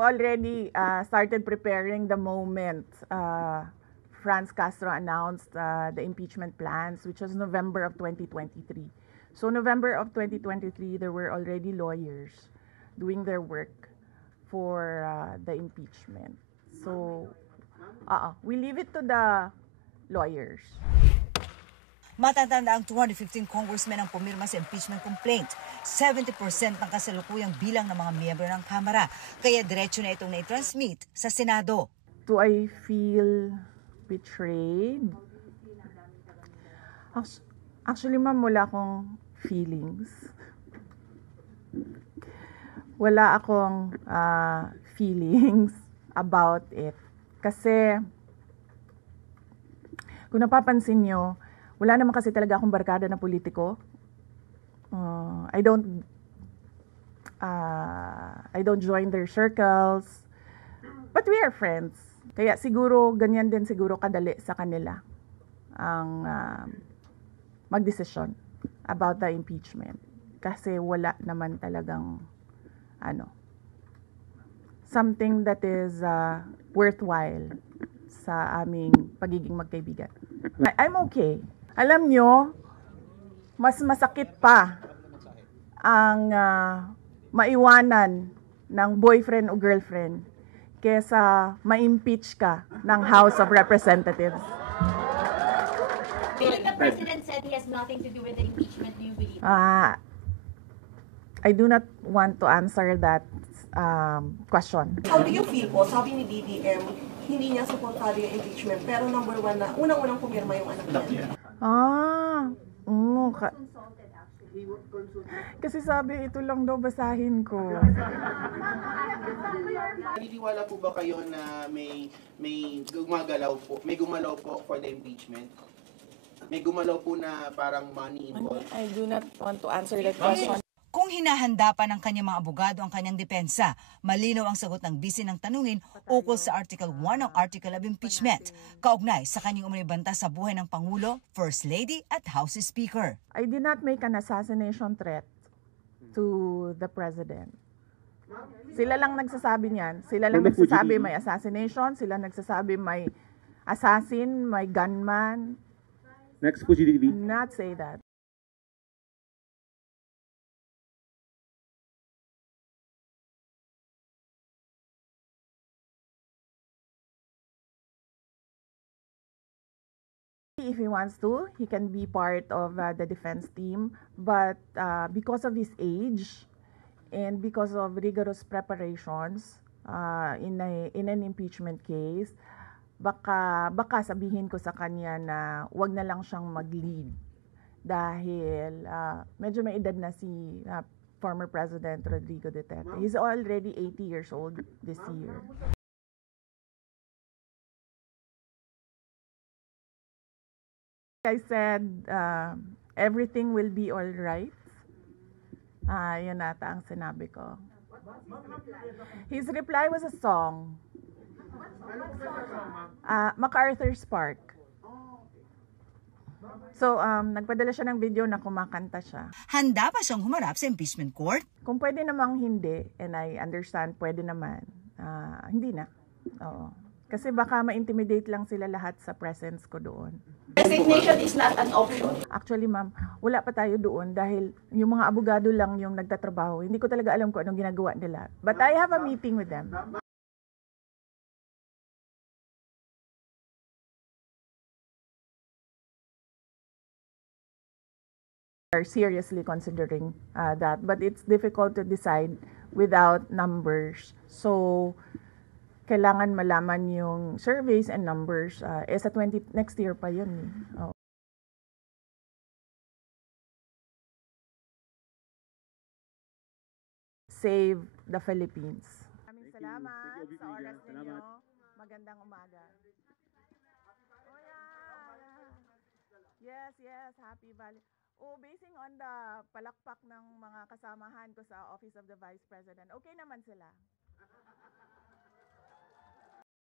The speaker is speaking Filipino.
already started preparing the moment Franz Castro announced the impeachment plans, which was November of 2023. So November of 2023, there were already lawyers doing their work for the impeachment. So we leave it to the lawyers. Matatanda ang 215 congressmen ang pumirma sa impeachment complaint. 70% ng kasalukuyang bilang ng mga miyembro ng Kamara. Kaya diretso na itong na-transmit sa Senado. Do I feel betrayed? Actually, ma'am, wala akong feelings. Wala akong feelings about it. Kasi, kung napapansin nyo, wala naman kasi talaga akong barkada na politiko. I don't join their circles. But we are friends. Kaya siguro, ganyan din siguro kadali sa kanila ang magdesisyon about the impeachment. Kasi wala naman talagang something that is worthwhile sa aming pagiging magkaibigan. I'm okay. Alam nyo, mas masakit pa ang maiwanan ng boyfriend o girlfriend kesa ma-impeach ka ng House of Representatives. The President said he has nothing to do with the impeachment. Do you believe? I do not want to answer that question. How do you feel po? Sabi ni BBM, hindi niya supportado yung impeachment, pero number one na, unang-unang pumirma yung anak niya. Kasi sabi, ito lang daw basahin ko. Naniniwala po ba kayo na may gumalaw po for the impeachment? May gumalaw po na parang money involved? I do not want to answer that question. Kung hinahanda pa ng kanyang mga abogado ang kanyang depensa, malinaw ang sagot ng bisi ng tanungin ukol sa Article 1 ng Article of Impeachment, kaugnay sa kanyang umanibanta sa buhay ng Pangulo, First Lady at House Speaker. I did not make an assassination threat to the President. Sila lang nagsasabi niyan. Sila lang nagsasabi may assassination, sila nagsasabi may assassin, may gunman. Next po, GDB. Not say that. If he wants to, he can be part of the defense team. But because of his age and because of rigorous preparations in an impeachment case, baka sabihin ko sa kanya na wag na lang siyang mag-lead dahil medyo may edad na si former President Rodrigo Duterte. He's already 80 years old this year. I said, everything will be all right. Yun nata ang sinabi ko. His reply was a song. MacArthur's Park. So, nagpadala siya ng video na kumakanta siya. Handa pa siyang humarap sa impeachment court? Kung pwede namang hindi, and I understand pwede naman, hindi na. Oo. Kasi baka ma-intimidate lang sila lahat sa presence ko doon. Resignation is not an option. Actually, ma'am, wala pa tayo doon dahil yung mga abogado lang yung nagtatrabaho. Hindi ko talaga alam kung anong ginagawa nila. But I have a meeting with them. Are seriously considering that. But it's difficult to decide without numbers. So, kailangan malaman yung surveys and numbers. Sa next year pa yun. Oh. Save the Philippines. Maraming salamat sa oras ninyo. Magandang umaga. Oh yeah. Yes, Happy Valley. Basing on the palakpak ng mga kasamahan ko sa Office of the Vice President, okay naman sila.